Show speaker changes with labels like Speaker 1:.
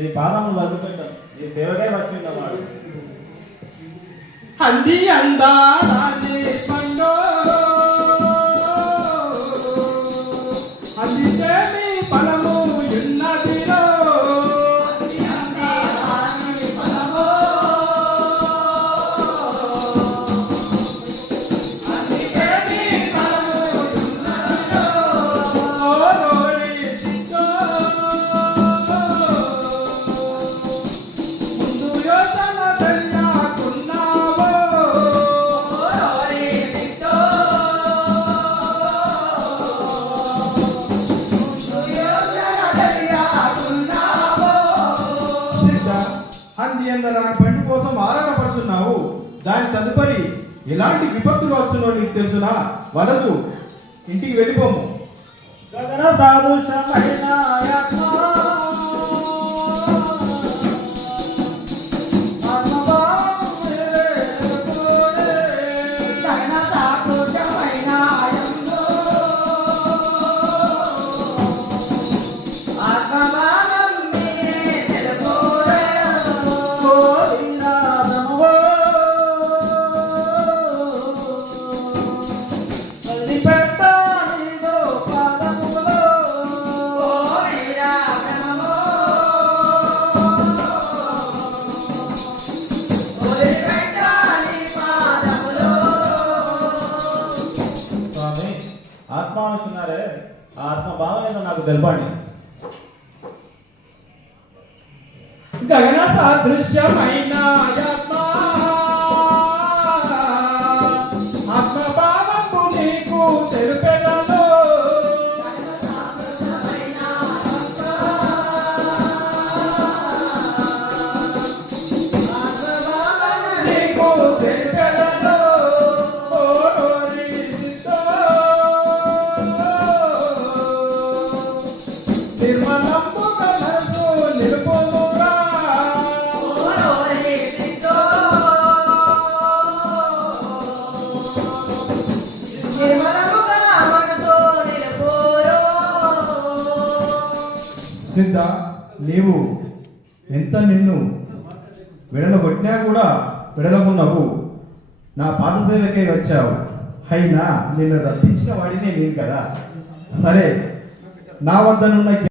Speaker 1: నీ
Speaker 2: పాదము తగ్గుతుంటాం నీ సేవకే వచ్చిందమ్మా. అంది అందా అంది అందర పండు కోసం ఆరాటపడుచున్నావు. దాని తదుపరి ఎలాంటి విపత్తులు వచ్చునో నీకు తెలుసునా? వలదు ఇంటికి వెళ్ళిపోము.
Speaker 1: గగన సాదృశ్యమైన ఆత్మ అనుకున్నారే ఆ ఆత్మభావం ఏదో నాకు తెలపండి.
Speaker 2: గగన సాదృశ్యమైన ఆత్మ సిద్ధ నీవు ఎంత నిన్ను విడలగొట్టినా కూడా విడలకున్నావు. నా పాద వచ్చావు. అయినా నిన్ను రప్పించిన వాడినే నేను కదా. సరే నా వద్దనున్న